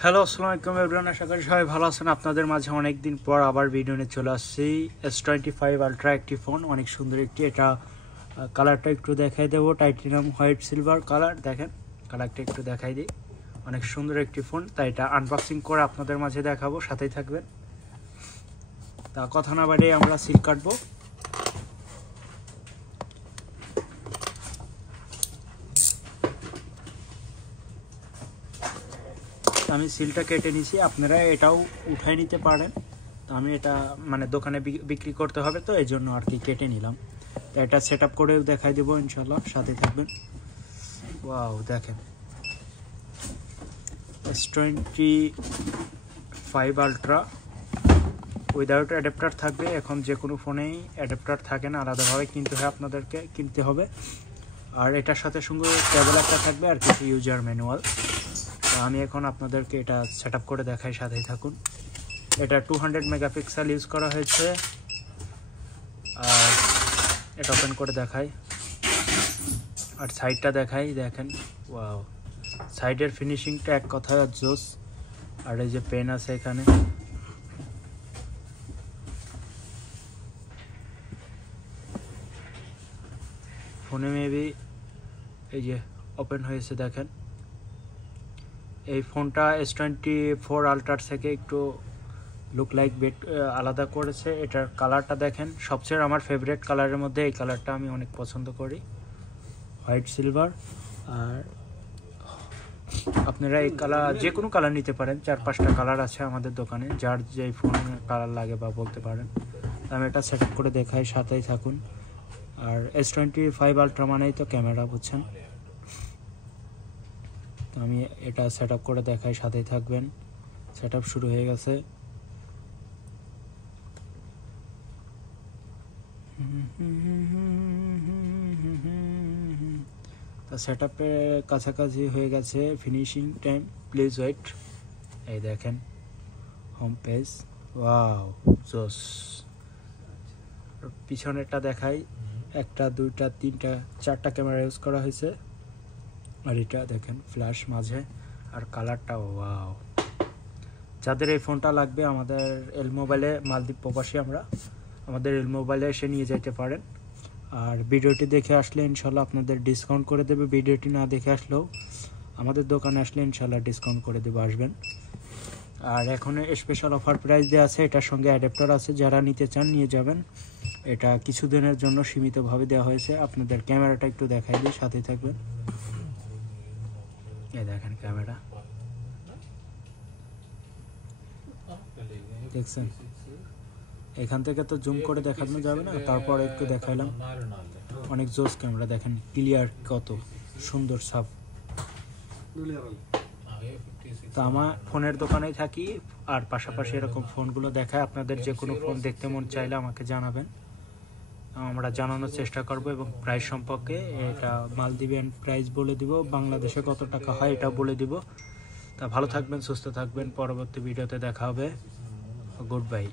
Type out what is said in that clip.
Hello, আসসালামু আলাইকুম everyone. আশা করি সবাই ভালো আছেন। আপনাদের মাঝে অনেক দিন পর আবার ভিডিও নিয়ে চলে আসছি। S25 আলট্রা একটি ফোন, অনেক সুন্দর একটি। এটা কালারটা একটু দেখাই দেবো, টাইটেনিয়াম হোয়াইট সিলভার কালার। দেখেন কালারটা একটু দেখাই দিই, অনেক সুন্দর একটি ফোন। তাই এটা আনবক্সিং করে আপনাদের মাঝে দেখাবো, সাথেই থাকবেন। তা কথা না বাড়িয়ে আমরা সিল কাটবো। আমি সিলটা কেটে নিছি, আপনারা এটাও উঠাই নিতে পারেন। তো আমি এটা মানে দোকানে বিক্রি করতে হবে, তো এই জন্য আর কি কেটে নিলাম। তো এটা সেট আপ করে দেখাই দেবো ইনশাল্লাহ, সাথে থাকবেন। ওয়াও, দেখেন S25 আলট্রা উইদাউট অ্যাডাপ্টার থাকবে। এখন যে কোনো ফোনেই অ্যাডাপ্টার থাকে না, আলাদাভাবে কিনতে হয়, আপনাদেরকে কিনতে হবে। আর এটার সাথে সঙ্গে কেবল একটা থাকবে আর কিছু ইউজার ম্যানুয়াল। আমি এখন আপনাদেরকে এটা সেট আপ করে দেখাই, সাথেই থাকুন। এটা 200 মেগাপিক্সেল ইউজ করা হয়েছে। আর এটা ওপেন করে দেখাই, আর সাইডটা দেখাই। দেখেন ওয়াও, সাইডের ফিনিশিংটা এক কথায় জোস। আর এই যে পেন আছে এখানে, ফোনে মেবি এই যে ওপেন হয়েছে। দেখেন এই ফোনটা S24 আলট্রার থেকে একটু লুক লাইক বেট আলাদা করেছে। এটার কালারটা দেখেন, সবচেয়ে আমার ফেভারিট কালারের মধ্যে এই কালারটা আমি অনেক পছন্দ করি, হোয়াইট সিলভার। আর আপনারা এই কালার যে কোনো কালার নিতে পারেন, 4-5টা কালার আছে আমাদের দোকানে, যার যেই ফোন কালার লাগে বা বলতে পারেন। আমি এটা সেট আপ করে দেখাই, সাথেই থাকুন। আর S25 আলট্রা মানেই তো ক্যামেরা, বুঝছেন। তো আমি এটা সেট আপ করে দেখাই, সাথেই থাকবেন। সেট আপ শুরু হয়ে গেছে। তা সেট আপের কাছাকাছি হয়ে গেছে, ফিনিশিং টাইম, প্লিজ ওয়েট। এই দেখেন হোম পেজ, ওয়াও জোস। পিছনেরটা দেখাই, 1টা 2টা 3টা 4টা ক্যামেরা ইউজ করা হয়েছে। আর এটা দেখেন ফ্ল্যাশ মাঝে, আর কালারটা ওয়াও। যাদের এই ফোনটা লাগবে, আমাদের এল মোবাইলে, মালদ্বীপ প্রবাসী আমরা, আমাদের এল মোবাইলে এসে নিয়ে যেতে পারেন। আর ভিডিওটি দেখে আসলে ইনশাল্লাহ আপনাদের ডিসকাউন্ট করে দেবে। ভিডিওটি না দেখে আসলেও আমাদের দোকানে আসলে ইনশাল্লাহ ডিসকাউন্ট করে দেবে, আসবেন। আর এখন স্পেশাল অফার প্রাইস দেওয়া আছে, এটার সঙ্গে অ্যাডাপ্টার আছে, যারা নিতে চান নিয়ে যাবেন। এটা কিছুদিনের জন্য সীমিতভাবে দেওয়া হয়েছে। আপনাদের ক্যামেরাটা একটু দেখাই দিই, সাথেই থাকবেন। এই দেখেন ক্যামেরা, দেখছেন। এখান থেকে তো জুম করে দেখানো যাবে না, তারপর একটু দেখাইলাম। অনেক জোস ক্যামেরা, দেখেন ক্লিয়ার, কত সুন্দর সাপ। তো আমার ফোনের দোকানেই থাকি, আর পাশাপাশি এরকম ফোনগুলো দেখায়। আপনাদের যে কোনো ফোন দেখতে মন চাইলে আমাকে জানাবেন, আমরা জানানোর চেষ্টা করব। এবং প্রাইস সম্পর্কে এটা মালদ্বীপিয়ান প্রাইস বলে দিব, বাংলাদেশে কত টাকা হয় এটাও বলে দিব। তা ভালো থাকবেন, সুস্থ থাকবেন, পরবর্তী ভিডিওতে দেখা হবে। Good bye.